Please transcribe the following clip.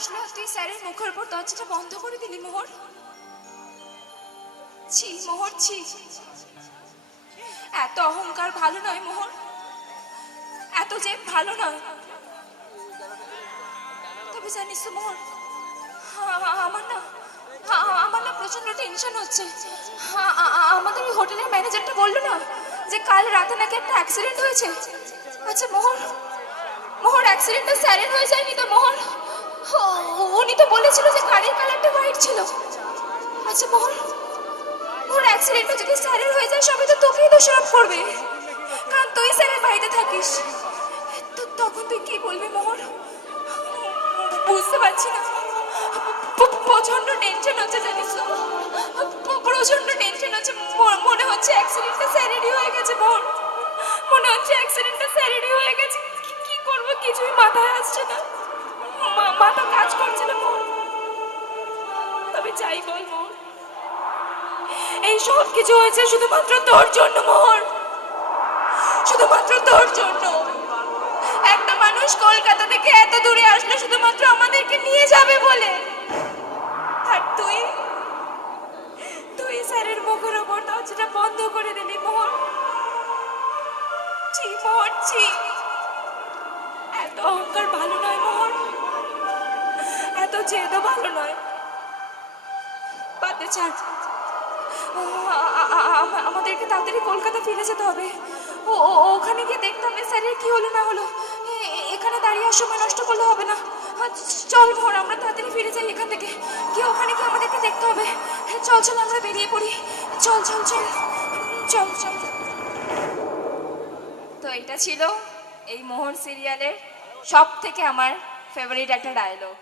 আসলো আর তুই স্যারের মুখের উপর দরজাটা বন্ধ করে দিলি মোহর। ছি মোহর ছি, এত অহংকার ভালো নয় মোহর, এত যে ভালো নয়। তবে জানিস তো মোহর, আমার না প্রচন্ড টেনশন হচ্ছে। আমাদের ওই হোটেলের ম্যানেজারটা বললো না যে কাল রাতে নাকি একটা অ্যাক্সিডেন্ট হয়েছে। আচ্ছা মোহর, মোহর অ্যাক্সিডেন্টটা স্যারের হয়ে যায়নি তো মোহর? উনি তো বলেছিল যে গাড়ির কালারটা হোয়াইট ছিল। আচ্ছা মোহর, মোহর অ্যাক্সিডেন্টটা যদি স্যারের হয়ে যায় সবাই তো তোকেই দোষারোপ করবে, কারণ তুই স্যারের বাড়িতে থাকিস। তো তখন তুই কি বলবি মোহর? বুঝতে পারছি না, প্রচন্ড টেনশন হচ্ছে জানিস তো, প্রচন্ড টেনশন হচ্ছে। মনে হচ্ছে অ্যাক্সিডেন্টটা স্যারেরই হয়ে গেছে মোহর, মনে হচ্ছে অ্যাক্সিডেন্টটা স্যারেরই হয়ে গেছে। কি করবো কিছুই মাথায় আসছে না, মাথা কাজ করছে না মোহর। তবে যাই বল মোহর, এই সব কিছু হয়েছে শুধুমাত্র তোর জন্য মোহর, শুধুমাত্র তোর জন্য। একটা মানুষ কলকাতা থেকে এত দূরে আসলো শুধুমাত্র আমাদেরকে নিয়ে যাবে বলে, আর তুই স্যারের মুখের ওপর দরজাটা বন্ধ করে দিলি মোহর। ছি মোহর ছি, এত অহংকার ভালো নয় মোহর, এত জেদও ভালো নয়। বাদে ছাড়, আমাদেরকে তাড়াতাড়ি কলকাতা ফিরে যেতে হবে। ওখানে গিয়ে দেখতে হবে স্যারের কি হলো না হলো। এখানে দাঁড়িয়ে আর সময় নষ্ট করলে হবে না। চল মোহর, আমরা তাড়াতাড়ি ফিরে যাই এখান থেকে, কি ওখানে কি আমাদেরকে দেখতে হবে। চল চল আমরা বেরিয়ে পড়ি, চল চল চল চল চল। তো এটা ছিল এই মোহর সিরিয়ালের সব থেকে আমার ফেভারিট একটা ডায়লগ।